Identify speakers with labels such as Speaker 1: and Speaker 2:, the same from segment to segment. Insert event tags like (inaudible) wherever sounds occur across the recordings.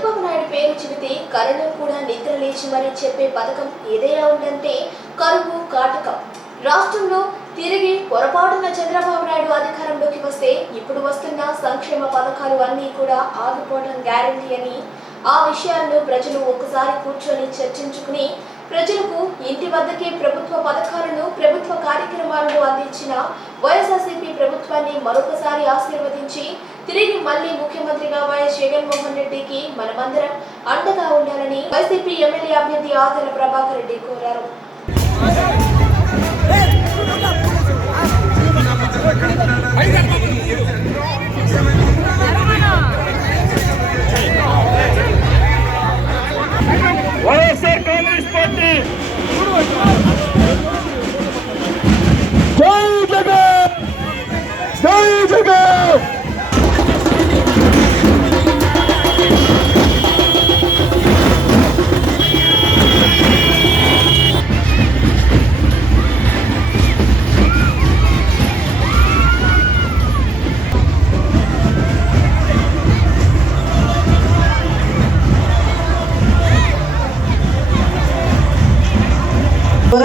Speaker 1: చంద్రబాబు నాయుడు పేరు చెబితే కరుణ కూడా నిద్ర లేచి మరీ చెప్పే పథకం ఏదైనా ఉందంటే కరువు కాటకం. రాష్ట్రంలో తిరిగి పొరపాటున చంద్రబాబు నాయుడు అధికారంలోకి వస్తే ఇప్పుడు వస్తున్న సంక్షేమ పథకాలు అన్నీ కూడా ఆగిపోవడం గ్యారంటీ అని ఆ విషయాల్లో ప్రజలు ఒకసారి కూర్చొని చర్చించుకుని ప్రజలకు ఇంటి వద్దకే ప్రభుత్వ పథకాలను ప్రభుత్వ కార్యక్రమాలను అందించిన వైఎస్ఆర్సీపీ ప్రభుత్వాన్ని మరొకసారి ఆశీర్వదించి తిరిగి మళ్ళీ ముఖ్యమంత్రిగా వైఎస్ జగన్మోహన్ రెడ్డికి మనమందరం అండగా ఉండాలని వైసీపీ ఎమ్మెల్యే అభ్యర్థి ఆదల ప్రభాకర్ రెడ్డి కోరారు.
Speaker 2: వైఎస్ఆర్ కాంగ్రెస్ పార్టీ. జై జగన్! జై జగన్!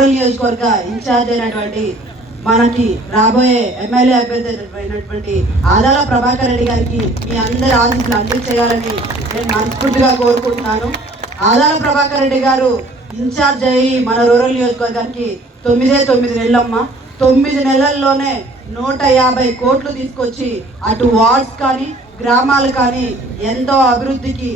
Speaker 3: కర్నూలు నియోజకవర్గ ఇన్ఛార్జ్ అయినటువంటి మనకి రాబోయే ఎమ్మెల్యే అభ్యర్థి అయినటువంటి ఆదాల ప్రభాకర్ రెడ్డి గారికి మీ అందరి ఆశీస్సులు అందించేయాలని నేను మనస్ఫూర్తిగా కోరుకుంటున్నాను. ఆదాల ప్రభాకర్ రెడ్డి గారు ఇన్ఛార్జ్ అయ్యి మన రూరల్ నియోజకవర్గానికి తొమ్మిదే తొమ్మిది నెలలమ్మ. తొమ్మిది నెలల్లోనే నూట యాభై కోట్లు తీసుకొచ్చి అటు వార్డ్స్ కానీ గ్రామాలు కానీ ఎంతో అభివృద్ధికి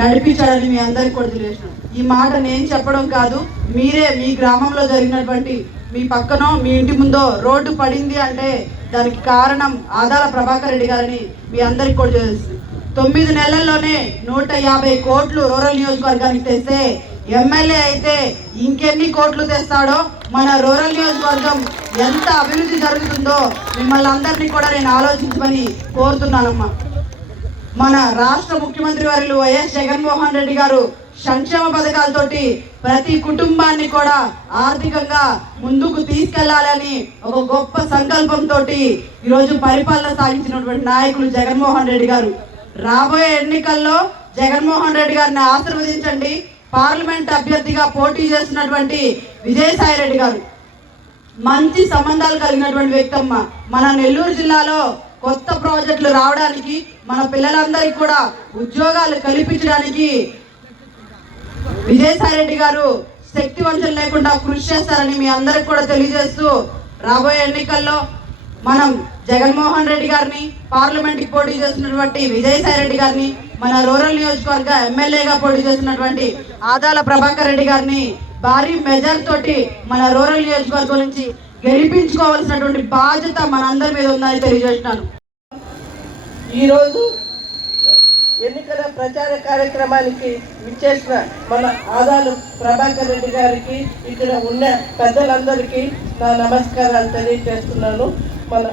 Speaker 3: నడిపించాలని మీ అందరికి కూడా తెలియజేసిన ఈ మాట నేను చెప్పడం కాదు మీరే మీ గ్రామంలో జరిగినటువంటి మీ పక్కనో మీ ఇంటి ముందో రోడ్డు పడింది అంటే దానికి కారణం ఆదాల ప్రభాకర్ రెడ్డి గారని మీ అందరికి కూడా తెలుసు. తొమ్మిది నెలల్లోనే నూట యాభై కోట్లు రూరల్ నియోజకవర్గానికి తెస్తే ఎమ్మెల్యే అయితే ఇంకెన్ని కోట్లు తెస్తాడో మన రూరల్ నియోజకవర్గం ఎంత అభివృద్ధి జరుగుతుందో మిమ్మల్ని అందరినీ కూడా నేను ఆలోచించమని కోరుతున్నానమ్మా. మన రాష్ట్ర ముఖ్యమంత్రి వర్యులు వైఎస్ జగన్మోహన్ రెడ్డి గారు సంక్షేమ పథకాలతోటి ప్రతి కుటుంబాన్ని కూడా ఆర్థికంగా ముందుకు తీసుకెళ్ళాలని ఒక గొప్ప సంకల్పంతో ఈరోజు పరిపాలన సాగించినటువంటి నాయకులు జగన్మోహన్ రెడ్డి గారు. రాబోయే ఎన్నికల్లో జగన్మోహన్ రెడ్డి గారిని ఆశీర్వదించండి. పార్లమెంట్ అభ్యర్థిగా పోటీ చేస్తున్నటువంటి విజయసాయి రెడ్డి గారు. మంచి సంబంధాలు కలిగినటువంటి వ్యక్తి అమ్మ. మన నెల్లూరు జిల్లాలో కొత్త ప్రాజెక్టులు రావడానికి మన పిల్లలందరికీ కూడా ఉద్యోగాలు కల్పించడానికి విజయసాయిరెడ్డి గారు శక్తి వంచన లేకుండా కృషి చేస్తారని మీ అందరికి కూడా తెలియజేస్తూ రాబోయే ఎన్నికల్లో మనం జగన్మోహన్ రెడ్డి గారిని పార్లమెంట్కి పోటీ చేస్తున్నటువంటి విజయసాయి రెడ్డి గారిని మన రూరల్ నియోజకవర్గ ఎమ్మెల్యేగా పోటీ చేస్తున్నటువంటి ఆదాల ప్రభాకర్ రెడ్డి గారిని భారీ మెజార్ తోటి మన రూరల్ నియోజకవర్గం నుంచి గెలిపించుకోవాల్సినటువంటి బాధ్యత మనందరి మీద ఉందని తెలియజేస్తున్నాను.
Speaker 4: ఈరోజు ఎన్నికల ప్రచార కార్యక్రమానికి విచ్చేసిన మన ఆదాలు ప్రభాకర్ రెడ్డి గారికి ఇక్కడ ఉన్న పెద్దలందరికీ నా నమస్కారాలు తెలియజేస్తున్నాను. మన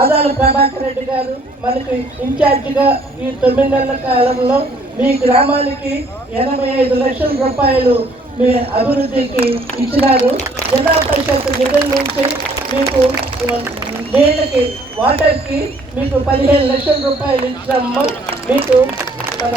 Speaker 4: ఆదాలు ప్రభాకర్ రెడ్డి గారు మనకి ఇన్ఛార్జిగా ఈ తొమ్మిది నెలల కాలంలో మీ గ్రామానికి ఎనభై ఐదు లక్షల రూపాయలు మీ అభివృద్ధికి ఇచ్చినారు. జిల్లా పరిషత్ నిధుల నుంచి మీకు నీళ్ళకి వాటర్కి మీకు పదిహేను లక్షల రూపాయలు ఇచ్చినాము. మీకు మన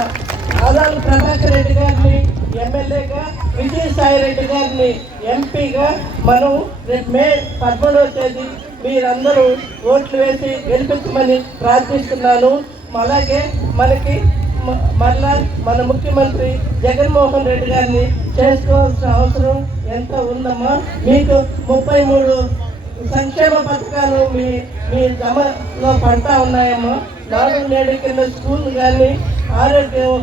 Speaker 4: ఆదాలు ప్రభాకర్ రెడ్డి గారిని ఎమ్మెల్యేగా విజయసాయి రెడ్డి గారిని ఎంపీగా మనం రేపు మే పదమూడవ తేదీ మీరందరూ ఓట్లు వేసి గెలిపించమని ప్రార్థిస్తున్నాను. అలాగే మనకి మరలా మన ముఖ్యమంత్రి జగన్మోహన్ రెడ్డి గారిని చేసుకోవాల్సిన అవసరం ఎంత ఉందమ్మా? మీకు ముప్పై మూడు సంక్షేమ పథకాలు మీ మీ జమలో పడతా ఉన్నాయేమో. నాలుగు నేడు కింద స్కూల్ కానీ ఆరోగ్యం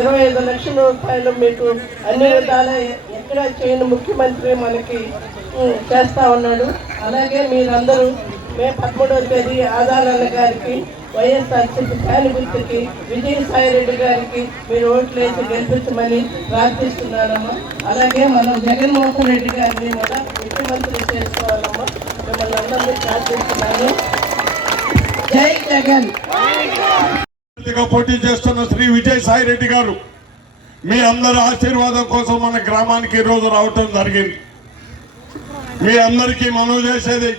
Speaker 4: ఇరవై ఐదు లక్షల రూపాయలు మీకు అన్ని విధాల ఎక్కడ చేయని ముఖ్యమంత్రి మనకి చేస్తూ చేస్తా ఉన్నాడు. అలాగే మీరందరూ మే పదమూడవ తేదీ ఆదారాల గారికి వైఎస్ఆర్సీపీ ఫ్యాన్ గుర్తుకి విజయసాయిరెడ్డి గారికి మీరు ఓట్లేసి గెలిపించమని ప్రార్థిస్తున్నారమ్మా అలాగే మనం జగన్మోహన్ రెడ్డి గారిని మన ముఖ్యమంత్రి చేసుకోవాలమ్మా. మిమ్మల్ని అందరినీ ప్రార్థిస్తున్నాను. జై జగన్.
Speaker 2: పోటీ చేస్తున్న శ్రీ విజయసాయి రెడ్డి గారు మీ అందరి ఆశీర్వాదం కోసం మన గ్రామానికి ఈరోజు రోజు రావటం జరిగింది. మీ అందరికీ మనం చేసేది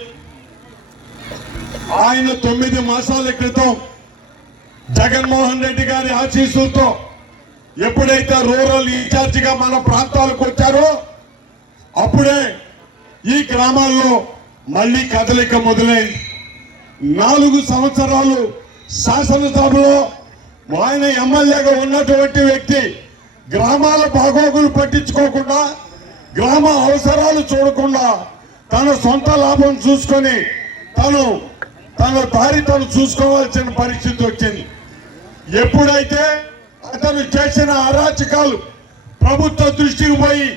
Speaker 2: ఆయన తొమ్మిది మాసాల క్రితం జగన్మోహన్ రెడ్డి గారి ఆశీస్సులతో ఎప్పుడైతే రూరల్ ఇన్ఛార్జిగా మన ప్రాంతాలకు వచ్చారో అప్పుడే ఈ గ్రామాల్లో మళ్ళీ కదలిక మొదలైంది. నాలుగు సంవత్సరాలు శాసనసభలో ఆయన ఎమ్మెల్యేగా ఉన్నటువంటి వ్యక్తి గ్రామాల బాగోగులు పట్టించుకోకుండా గ్రామ అవసరాలు చూడకుండా తన సొంత లాభం చూసుకొని తను తన దారి తను చూసుకోవాల్సిన పరిస్థితి వచ్చింది. ఎప్పుడైతే అతను చేసిన అరాచకాలు ప్రభుత్వ దృష్టికి పోయి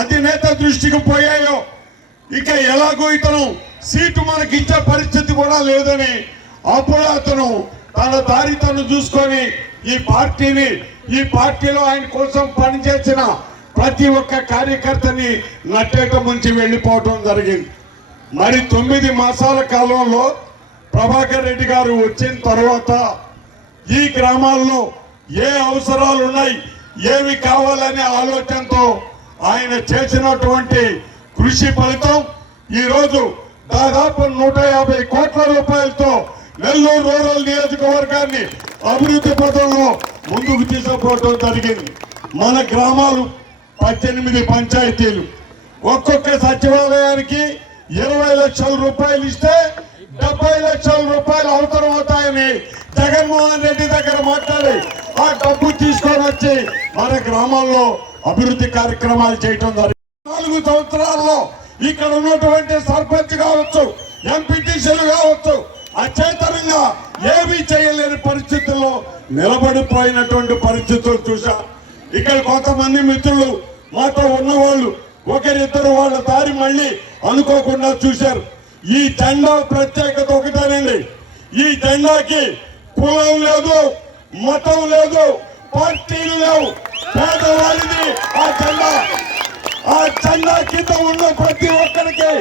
Speaker 2: అధినేత దృష్టికి పోయాయో ఇక ఎలాగో ఇతను సీటు మనకి ఇచ్చే పరిస్థితి కూడా లేదని అప్పుడు అతను తన దారి తను చూసుకొని ఈ పార్టీని ఈ పార్టీలో ఆయన కోసం పనిచేసిన ప్రతి ఒక్క కార్యకర్తని నట్టేట ముంచి వెళ్ళిపోవటం జరిగింది. మరి తొమ్మిది మాసాల కాలంలో ప్రభాకర్ రెడ్డి గారు వచ్చిన తర్వాత ఈ గ్రామాల్లో ఏ అవసరాలు ఉన్నాయి ఏమి కావాలనే ఆలోచనతో ఆయన చేసినటువంటి కృషి ఫలితం ఈరోజు దాదాపు నూట యాభై కోట్ల రూపాయలతో నెల్లూరు రూరల్ నియోజకవర్గాన్ని అభివృద్ధి పథంలో ముందుకు తీసుకుపోవడం జరిగింది. మన గ్రామాలు పద్దెనిమిది పంచాయతీలు. ఒక్కొక్క సచివాలయానికి ఇరవై లక్షల రూపాయలు ఇస్తే డెబ్బై లక్షల రూపాయలు అవసరం అవుతాయని జగన్మోహన్ రెడ్డి దగ్గర మాట్లాడి ఆ డబ్బు తీసుకొని వచ్చి మన గ్రామాల్లో అభివృద్ధి కార్యక్రమాలు చేయటం జరిగింది. నాలుగు సంవత్సరాల్లో ఇక్కడ ఉన్నటువంటి సర్పంచ్ కావచ్చు ఎంపీటీసీలు కావచ్చు అచేతనంగా ఏమీ చేయలేని పరిస్థితుల్లో నిలబడిపోయినటువంటి పరిస్థితులు చూశాం. ఇక్కడ కొంతమంది మిత్రులు మాతో ఉన్నవాళ్ళు ఒకరిద్దరు వాళ్ళ దారి మళ్ళీ అనుకోకుండా చూశారు. ఈ జెండా ప్రత్యేకత ఒకటేనండి. ఈ జెండాకి కులం లేదు మతం లేదు పార్టీలు లేవు. పేదవాళ్ళది ఆ జెండా. ఆ జెండా కింద ఉన్న ప్రతి ఒక్కరికి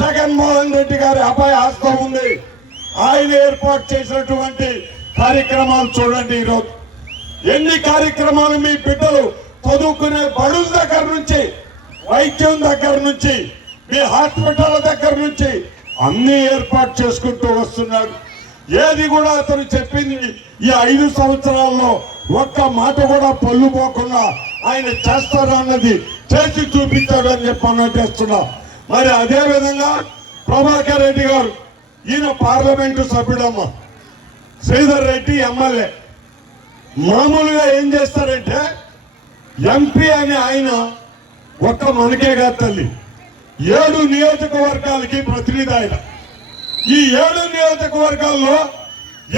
Speaker 2: జగన్మోహన్ రెడ్డి గారి అభయ హస్తం ఉంది. ఆయన ఏర్పాటు చేసినటువంటి కార్యక్రమాలు చూడండి ఈరోజు. ఎన్ని కార్యక్రమాలు మీ బిడ్డలు చదువుకునే బడుల దగ్గర నుంచి వైద్యం దగ్గర నుంచి మీ హాస్పిటల్ దగ్గర నుంచి అన్ని ఏర్పాటు చేసుకుంటూ వస్తున్నాడు ఏది కూడా అతను చెప్పింది ఈ ఐదు సంవత్సరాల్లో ఒక్క మాట కూడా పళ్ళు పోకుండా ఆయన చేస్తారన్నది చేసి చూపించాడు అని చెప్పి అన్నట్టేస్తున్నా మరి అదే విధంగా ప్రభాకర్ రెడ్డి గారు ఈయన పార్లమెంటు సభ్యుడమ్మ. శ్రీధర్ రెడ్డి ఎమ్మెల్యే. మామూలుగా ఏం చేస్తారంటే ఎంపీ అని ఆయన ఒక్క మనకే కాదు తల్లి. ఏడు నియోజకవర్గాలకి ప్రతినిధి ఆయన. ఈ ఏడు నియోజకవర్గాల్లో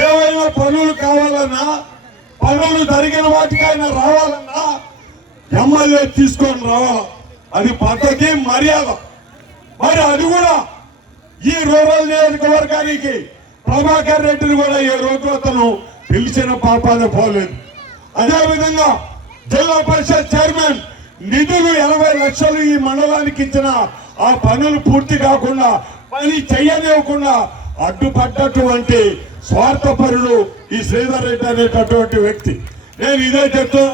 Speaker 2: ఏవైనా పనులు కావాలన్నా పనులు జరిగిన వాటికి ఆయన రావాలన్నా ఎమ్మెల్యే తీసుకొని రావాలా అది పద్ధతి మర్యాద. మరి అది కూడా ఈ రూరల్ నియోజకవర్గానికి ప్రభాకర్ రెడ్డిని కూడా ఏ రోజు అతను పిలిచిన పాపాన పోలేదు. అదేవిధంగా జిల్లా పరిషత్ చైర్మన్ నిధులు ఎనభై లక్షలు ఈ మండలానికి ఇచ్చిన ఆ పనులు పూర్తి కాకుండా పని చెయ్యనివ్వకుండా అడ్డుపడ్డటువంటి స్వార్థపరుడు ఈ శ్రీధర్ రెడ్డి అనేటటువంటి వ్యక్తి. నేను ఇదే చెప్తూ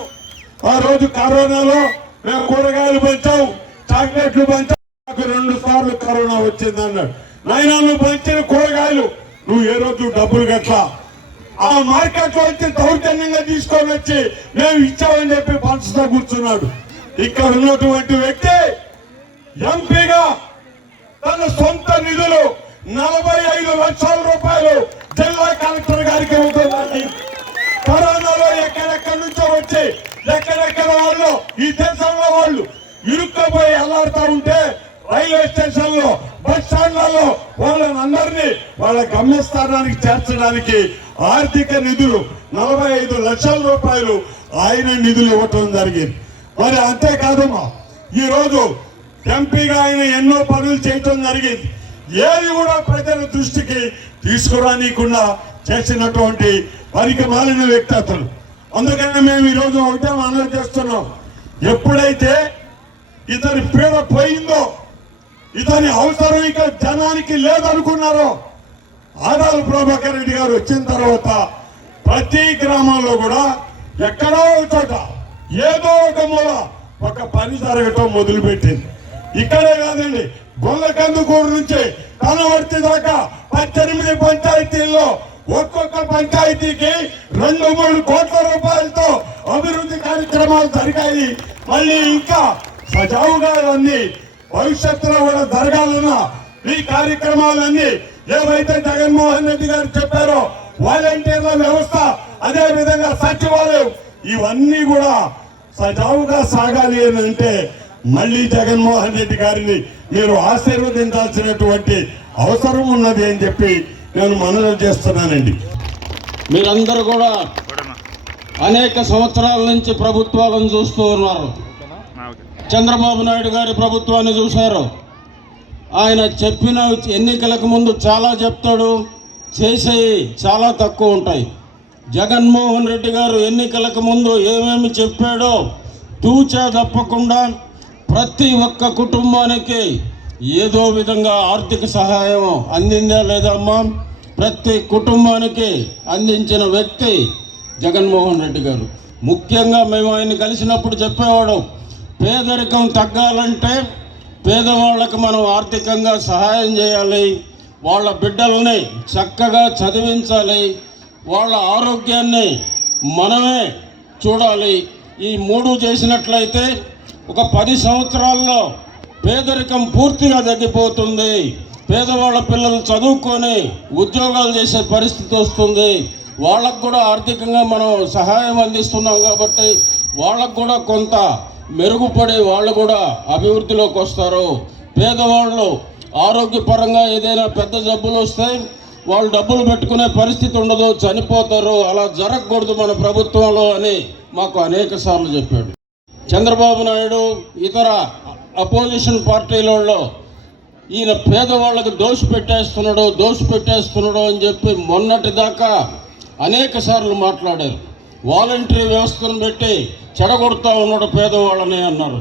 Speaker 2: ఆ రోజు కరోనాలో మేము కూరగాయలు పెంచాం చాక్లెట్లు పెంచాం నాకు రెండు సార్లు కరోనా వచ్చింది అన్నాడు. నాయన నువ్వు పెంచిన కూరగాయలు నువ్వు ఏ రోజు డబ్బులు కట్టా ఆ మార్కెట్లో వచ్చి దౌర్జన్యంగా తీసుకొని వచ్చి మేము ఇచ్చామని చెప్పి పంచుతా కూర్చున్నాడు. ఇక్కడ ఉన్నటువంటి వ్యక్తి ఎంపీగా తన సొంత నిధులు నలభై ఐదు లక్షల రూపాయలు జిల్లా కలెక్టర్ గారికి ఇవ్వడానికి కరోనాలో ఎక్కడెక్కడి నుంచో వచ్చి ఎక్కడెక్కడ వాళ్ళు ఈ దేశంలో వాళ్ళు ఇరుక్కుపోయి అల్లాడుతూ ఉంటే రైల్వే స్టేషన్లో బస్ స్టాండ్లలో వాళ్ళని అందరినీ వాళ్ళ గమ్యస్థానానికి చేర్చడానికి ఆర్థిక నిధులు నలభై ఐదు లక్షల రూపాయలు ఆయన నిధులు ఇవ్వటం జరిగింది. మరి అంతేకాదమ్మా ఈ రోజు ఎంపీగా ఆయన ఎన్నో పనులు చేయటం జరిగింది. ఏది కూడా ప్రజల దృష్టికి తీసుకురానికుండా చేసినటువంటి వారికి మాలిన వ్యక్తి అందుకనే అందుకని మేము ఈరోజు ఒకటే మనం చేస్తున్నాం. ఎప్పుడైతే ఇతని పీడ పోయిందో ఇతని అవసరం ఇక జనానికి లేదనుకున్నారో ఆదాలు ప్రభాకర్ రెడ్డి గారు వచ్చిన తర్వాత ప్రతి గ్రామంలో కూడా ఎక్కడో చోట ఏదో ఒక మూల ఒక పని జరగటం మొదలుపెట్టింది. ఇక్కడే కాదండి గొల్లకందుకూరు నుంచి కనవర్తి దాకా పద్దెనిమిది పంచాయతీల్లో ఒక్కొక్క పంచాయతీకి రెండు మూడు కోట్ల రూపాయలతో అభివృద్ధి కార్యక్రమాలు జరిగాయి. మళ్ళీ ఇంకా సజావుగా అన్ని భవిష్యత్తులో కూడా జరగాలన్న ఈ కార్యక్రమాలన్నీ ఏవైతే జగన్మోహన్ రెడ్డి గారు చెప్పారో వాలంటీర్ల వ్యవస్థ అదే విధంగా సచివాలయం ఇవన్నీ కూడా సజావుగా సాగాలి అని అంటే మళ్ళీ జగన్మోహన్ రెడ్డి గారిని మీరు ఆశీర్వదించాల్సినటువంటి అవసరం ఉన్నది అని చెప్పి నేను మనవి చేస్తున్నానండి.
Speaker 5: మీరందరూ కూడా అనేక సంవత్సరాల నుంచి ప్రభుత్వాలను చూస్తూ ఉన్నారు. చంద్రబాబు నాయుడు గారి ప్రభుత్వాన్ని చూశారు. ఆయన చెప్పిన ఎన్నికలకు ముందు చాలా చెప్తాడు చేసేవి చాలా తక్కువ ఉంటాయి. జగన్మోహన్ రెడ్డి గారు ఎన్నికలకు ముందు ఏమేమి చెప్పాడో తూచా తప్పకుండా ప్రతి ఒక్క కుటుంబానికి ఏదో విధంగా ఆర్థిక సహాయం అందిందా లేదా అమ్మా? ప్రతి కుటుంబానికి అందించిన వ్యక్తి జగన్మోహన్ రెడ్డి గారు. ముఖ్యంగా మేము ఆయన కలిసినప్పుడు చెప్పేవాడు పేదరికం తగ్గాలంటే పేదవాళ్ళకు మనం ఆర్థికంగా సహాయం చేయాలి వాళ్ళ బిడ్డల్ని చక్కగా చదివించాలి వాళ్ళ ఆరోగ్యాన్ని మనమే చూడాలి. ఈ మూడు చేసినట్లయితే ఒక పది సంవత్సరాల్లో పేదరికం పూర్తిగా తగ్గిపోతుంది. పేదవాళ్ళ పిల్లలు చదువుకొని ఉద్యోగాలు చేసే పరిస్థితి వస్తుంది. వాళ్ళకు కూడా ఆర్థికంగా మనం సహాయం అందిస్తున్నాం కాబట్టి వాళ్ళకు కూడా కొంత మెరుగుపడి వాళ్ళు కూడా అభివృద్ధిలోకి వస్తారు. పేదవాళ్ళు ఆరోగ్యపరంగా ఏదైనా పెద్ద జబ్బులు వస్తే వాళ్ళు డబ్బులు పెట్టుకునే పరిస్థితి ఉండదు చనిపోతారు. అలా జరగకూడదు మన ప్రభుత్వంలో అని మాకు అనేక సార్లు చెప్పాడు. చంద్రబాబు నాయుడు ఇతర అపోజిషన్ పార్టీలలో ఈయన పేదవాళ్ళకు దోషి పెట్టేస్తున్నాడు దోషి పెట్టేస్తున్నాడు అని చెప్పి మొన్నటి దాకా అనేక సార్లు మాట్లాడారు. వాలంటరీ వ్యవస్థను పెట్టి చెడగొడతా ఉన్నాడు పేదవాళ్ళని అన్నారు.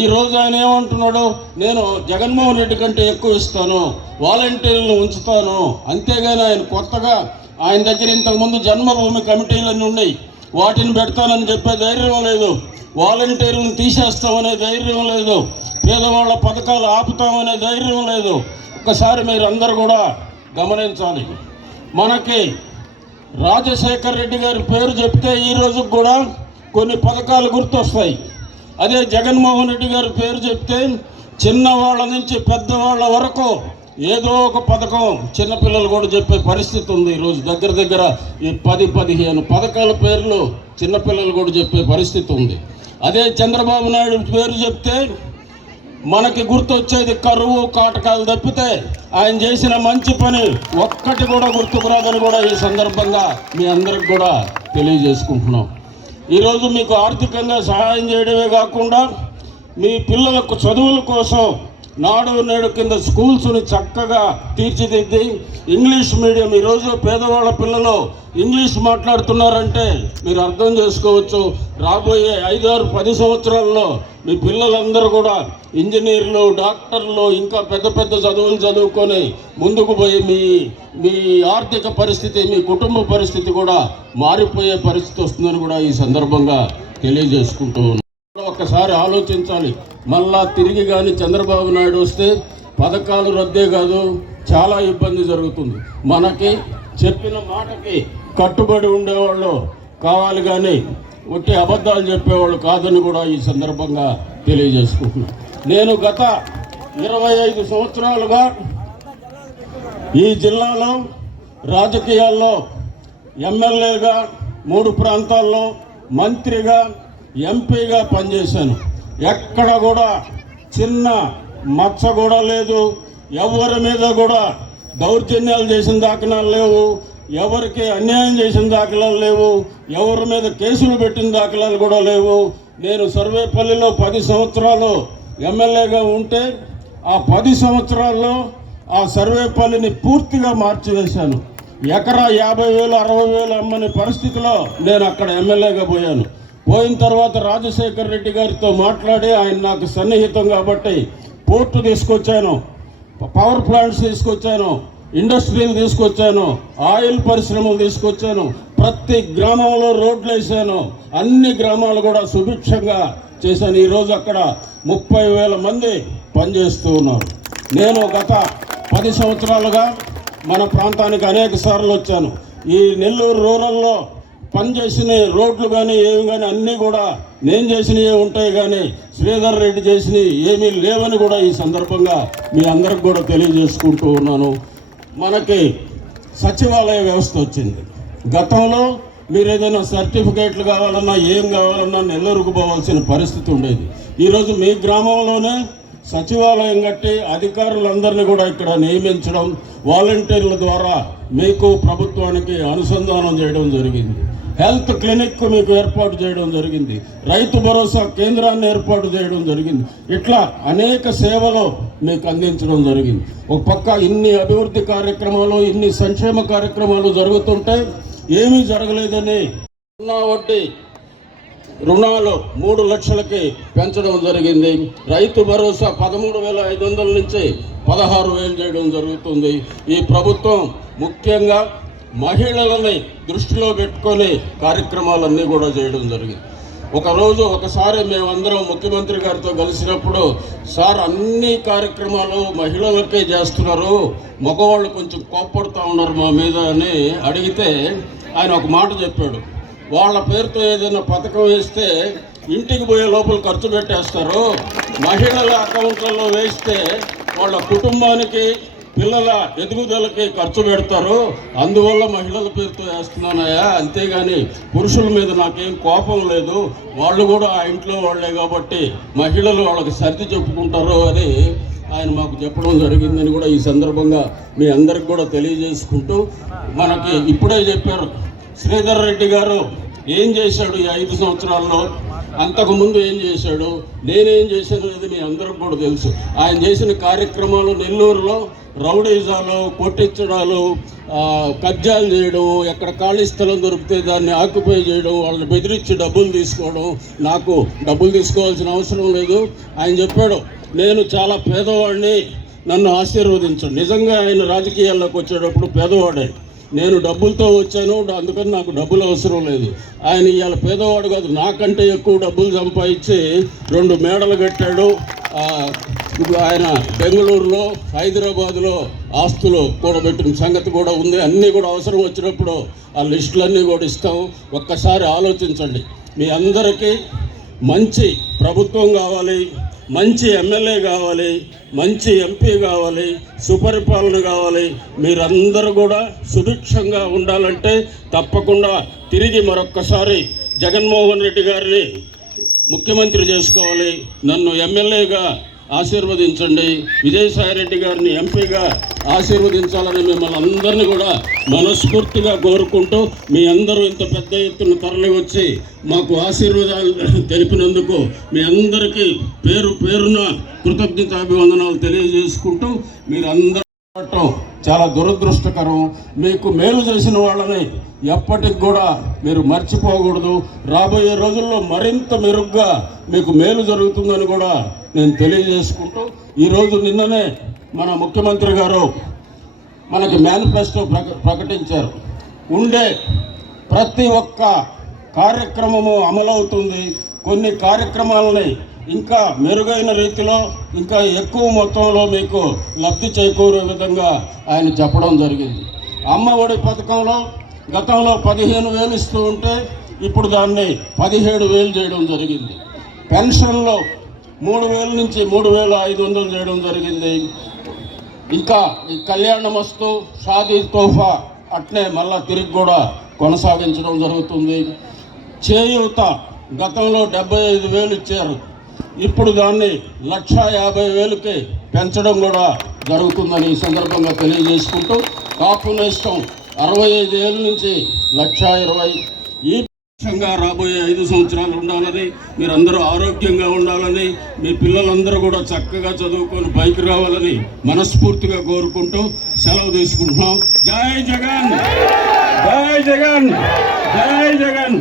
Speaker 5: ఈ రోజు ఆయన ఏమంటున్నాడు? నేను జగన్మోహన్ రెడ్డి కంటే ఎక్కువ ఇస్తాను వాలంటీర్లను ఉంచుతాను. అంతేగాని ఆయన కొత్తగా ఆయన దగ్గర ఇంతకుముందు జన్మభూమి కమిటీలన్నీ ఉన్నాయి. వాటిని పెడతానని చెప్పే ధైర్యం లేదు. వాలంటీర్లను తీసేస్తామనే ధైర్యం లేదు. పేదవాళ్ళ పథకాలు ఆపుతామనే ధైర్యం లేదు. ఒకసారి మీరు అందరు కూడా గమనించాలి. మనకి రాజశేఖర్ రెడ్డి గారి పేరు చెప్తే ఈ రోజు కూడా కొన్ని పథకాలు గుర్తొస్తాయి. అదే జగన్మోహన్ రెడ్డి గారి పేరు చెప్తే చిన్నవాళ్ళ నుంచి పెద్దవాళ్ళ వరకు ఏదో ఒక పథకం చిన్నపిల్లలు కూడా చెప్పే పరిస్థితి ఉంది. ఈరోజు దగ్గర దగ్గర ఈ పది పదిహేను పథకాల పేర్లు చిన్నపిల్లలు కూడా చెప్పే పరిస్థితి ఉంది. అదే చంద్రబాబు నాయుడు పేరు చెప్తే మనకి గుర్తొచ్చేది కరువు కాటకాలు తప్పితే ఆయన చేసిన మంచి పని ఒక్కటి కూడా గుర్తుకురాదని కూడా ఈ సందర్భంగా మీ అందరికి కూడా తెలియజేసుకుంటున్నాం. ఈరోజు మీకు ఆర్థికంగా సహాయం చేయడమే కాకుండా మీ పిల్లలకు చదువుల కోసం నాడు నేడు కింద స్కూల్స్ని చక్కగా తీర్చిదిద్ది ఇంగ్లీష్ మీడియం. ఈరోజు పేదవాళ్ళ పిల్లలు ఇంగ్లీష్ మాట్లాడుతున్నారంటే మీరు అర్థం చేసుకోవచ్చు. రాబోయే ఐదారు పది సంవత్సరాల్లో మీ పిల్లలందరూ కూడా ఇంజనీర్లు డాక్టర్లు ఇంకా పెద్ద పెద్ద చదువులు చదువుకొని ముందుకు పోయి మీ మీ ఆర్థిక పరిస్థితి మీ కుటుంబ పరిస్థితి కూడా మారిపోయే పరిస్థితి వస్తుందని కూడా ఈ సందర్భంగా తెలియజేసుకుంటూ ఒక్కసారి ఆలోచించాలి. మళ్ళా తిరిగి కానీ చంద్రబాబు నాయుడు వస్తే పథకాలు రద్దే కాదు చాలా ఇబ్బంది జరుగుతుంది. మనకి చెప్పిన మాటకి కట్టుబడి ఉండేవాళ్ళు కావాలి కానీ ఒట్టి అబద్ధాలు చెప్పేవాళ్ళు కాదని కూడా ఈ సందర్భంగా తెలియజేసుకుంటున్నాను నేను గత ఇరవై ఐదు సంవత్సరాలుగా ఈ జిల్లాలో రాజకీయాల్లో ఎమ్మెల్యేగా మూడు ప్రాంతాల్లో మంత్రిగా ఎంపీగా పనిచేశాను. ఎక్కడ కూడా చిన్న మచ్చ కూడా లేదు. ఎవరి మీద కూడా దౌర్జన్యాలు చేసిన దాఖలాలు లేవు. ఎవరికి అన్యాయం చేసిన దాఖలాలు లేవు. ఎవరి మీద కేసులు పెట్టిన దాఖలాలు కూడా లేవు. నేను సర్వేపల్లిలో పది సంవత్సరాలు ఎమ్మెల్యేగా ఉంటే ఆ పది సంవత్సరాల్లో ఆ సర్వేపల్లిని పూర్తిగా మార్చివేశాను. ఎకరా యాభై వేలు అరవై వేలు అమ్మని పరిస్థితిలో నేను అక్కడ ఎమ్మెల్యేగా పోయాను. పోయిన తర్వాత రాజశేఖర్ రెడ్డి గారితో మాట్లాడి ఆయన నాకు సన్నిహితం కాబట్టి పోర్టు తీసుకొచ్చాను పవర్ ప్లాంట్స్ తీసుకొచ్చాను ఇండస్ట్రీలు తీసుకొచ్చాను ఆయిల్ పరిశ్రమలు తీసుకొచ్చాను ప్రతి గ్రామంలో రోడ్లు వేసాను అన్ని గ్రామాలు కూడా సుభిక్షంగా చేశాను. ఈరోజు అక్కడ ముప్పై వేల మంది పనిచేస్తూ ఉన్నారు. నేను గత పది సంవత్సరాలుగా మన ప్రాంతానికి అనేక సార్లు వచ్చాను. ఈ నెల్లూరు రూరల్లో పనిచేసిన రోడ్లు కానీ ఏమి కానీ అన్నీ కూడా నేను చేసినవి ఉంటాయి కానీ శ్రీధర్ రెడ్డి చేసినవి ఏమీ లేవని కూడా ఈ సందర్భంగా మీ అందరికి కూడా తెలియజేసుకుంటూ ఉన్నాను. మనకి సచివాలయ వ్యవస్థ వచ్చింది. గతంలో మీరు ఏదైనా సర్టిఫికేట్లు కావాలన్నా ఏం కావాలన్నా నెల్లూరుకుపోవాల్సిన పరిస్థితి ఉండేది. ఈరోజు మీ గ్రామంలోనే సచివాలయం కట్టి అధికారులందరినీ కూడా ఇక్కడ నియమించడం వాలంటీర్ల ద్వారా మీకు ప్రభుత్వానికి అనుసంధానం చేయడం జరిగింది. హెల్త్ క్లినిక్ మీకు ఏర్పాటు చేయడం జరిగింది. రైతు భరోసా కేంద్రాన్ని ఏర్పాటు చేయడం జరిగింది. ఇట్లా అనేక సేవలు మీకు అందించడం జరిగింది. ఒక పక్క ఇన్ని అభివృద్ధి కార్యక్రమాలు ఇన్ని సంక్షేమ కార్యక్రమాలు జరుగుతుంటే ఏమీ జరగలేదని ఉన్న వడ్డీ రుణాలు మూడు లక్షలకి పెంచడం జరిగింది. రైతు భరోసా పదమూడు వేల ఐదు వందల నుంచి పదహారు వేలు చేయడం జరుగుతుంది. ఈ ప్రభుత్వం ముఖ్యంగా మహిళలని దృష్టిలో పెట్టుకొని కార్యక్రమాలన్నీ కూడా చేయడం జరిగింది. ఒకరోజు ఒకసారి మేమందరం ముఖ్యమంత్రి గారితో కలిసినప్పుడు సార్ అన్ని కార్యక్రమాలు మహిళలకే చేస్తున్నారు. మగవాళ్ళు కొంచెం కోప్పడుతూ ఉన్నారు మా మీద అని అడిగితే ఆయన ఒక మాట చెప్పాడు. వాళ్ళ పేరుతో ఏదైనా పథకం వేస్తే ఇంటికి పోయే లోపల ఖర్చు పెట్టేస్తారు. మహిళల అకౌంట్లలో వేస్తే వాళ్ళ కుటుంబానికి పిల్లల ఎదుగుదలకి ఖర్చు పెడతారు. అందువల్ల మహిళల పేరుతో వేస్తున్నానయ్యా. అంతేగాని పురుషుల మీద నాకేం కోపం లేదు. వాళ్ళు కూడా ఆ ఇంట్లో వాళ్ళే కాబట్టి మహిళలు వాళ్ళకి సర్ది చెప్పుకుంటారు అని ఆయన మాకు చెప్పడం జరిగిందని కూడా ఈ సందర్భంగా మీ అందరికి కూడా తెలియజేసుకుంటూ మనకి ఇప్పుడే చెప్పారు. శ్రీధర్ రెడ్డి గారు ఏం చేశాడు ఈ ఐదు సంవత్సరాల్లో? అంతకుముందు ఏం చేశాడు? నేనేం చేశాను అనేది మీ అందరికి కూడా తెలుసు. ఆయన చేసిన కార్యక్రమాలు నెల్లూరులో రౌడీజాలు కొట్టించడాలు కబ్జాలు చేయడం ఎక్కడ ఖాళీ స్థలం దొరికితే దాన్ని ఆక్యుపై చేయడం వాళ్ళని బెదిరించి డబ్బులు తీసుకోవడం నాకు డబ్బులు తీసుకోవాల్సిన అవసరం లేదు. ఆయన చెప్పాడు నేను చాలా పేదవాడిని. నన్ను ఆశీర్వదించండి నిజంగా ఆయన రాజకీయాల్లోకి వచ్చేటప్పుడు పేదవాడే. నేను డబ్బులతో వచ్చాను అందుకని నాకు డబ్బులు అవసరం లేదు. ఆయన ఇవాళ పేదవాడు కాదు నాకంటే ఎక్కువ డబ్బులు సంపాదించి రెండు మేడలు కట్టాడు. ఇప్పుడు ఆయన బెంగళూరులో హైదరాబాద్లో ఆస్తులు కూడబెట్టిన సంగతి కూడా ఉంది. అన్నీ కూడా అవసరం వచ్చినప్పుడు ఆ లిస్టులన్నీ కూడా ఇస్తాం. ఒక్కసారి ఆలోచించండి. మీ అందరికీ మంచి ప్రభుత్వం కావాలి. మంచి ఎమ్మెల్యే కావాలి మంచి ఎంపీ కావాలి సుపరిపాలన కావాలి. మీరందరూ కూడా సుభిక్షంగా ఉండాలంటే తప్పకుండా తిరిగి మరొక్కసారి జగన్మోహన్ రెడ్డి గారిని ముఖ్యమంత్రి చేసుకోవాలి. నన్ను ఎమ్మెల్యేగా ఆశీర్వదించండి. విజయసాయి రెడ్డి గారిని ఎంపీగా ఆశీర్వదించాలని మిమ్మల్ని అందరినీ కూడా మనస్ఫూర్తిగా కోరుకుంటూ మీ అందరూ ఇంత పెద్ద ఎత్తున తరలి వచ్చి మాకు ఆశీర్వాదాలు (coughs) తెలిపినందుకు మీ అందరికీ పేరు పేరున కృతజ్ఞతాభివందనాలు తెలియజేసుకుంటూ మీరందరూ అందరూ చాలా దురదృష్టకరం. మీకు మేలు చేసిన వాళ్ళని ఎప్పటికి కూడా మీరు మర్చిపోకూడదు. రాబోయే రోజుల్లో మరింత మెరుగ్గా మీకు మేలు జరుగుతుందని కూడా నేను తెలియజేసుకుంటూ ఈరోజు నిన్ననే మన ముఖ్యమంత్రి గారు మనకి మేనిఫెస్టో ప్రక ప్రకటించారు. ఉండే ప్రతి ఒక్క కార్యక్రమము అమలవుతుంది. కొన్ని కార్యక్రమాలని ఇంకా మెరుగైన రీతిలో ఇంకా ఎక్కువ మొత్తంలో మీకు లబ్ధి చేకూరే విధంగా ఆయన చెప్పడం జరిగింది. అమ్మ ఒడి పథకంలో గతంలో పదిహేను వేలు ఇస్తూ ఉంటే ఇప్పుడు దాన్ని పదిహేడు వేలు చేయడం జరిగింది. పెన్షన్లో మూడు వేల నుంచి మూడు వేల ఐదు వందలు చేయడం జరిగింది. ఇంకా ఈ కళ్యాణ మస్తు షాదీ తోఫా అట్నే మళ్ళా తిరిగి కూడా కొనసాగించడం జరుగుతుంది. చేయూత గతంలో డెబ్బై ఐదు వేలు ఇచ్చారు. ఇప్పుడు దాన్ని లక్ష యాభై వేలకి పెంచడం కూడా జరుగుతుందని ఈ సందర్భంగా తెలియజేసుకుంటూ కాపు నేస్తం అరవై ఐదు ఏళ్ళ నుంచి లక్ష ఇరవై. ఈ పక్షంగా రాబోయే ఐదు సంవత్సరాలు ఉండాలని మీరందరూ ఆరోగ్యంగా ఉండాలని మీ పిల్లలందరూ కూడా చక్కగా చదువుకొని పైకి రావాలని మనస్ఫూర్తిగా కోరుకుంటూ సెలవు తీసుకుంటున్నాం. జై జగన్! జై జగన్! జై జగన్!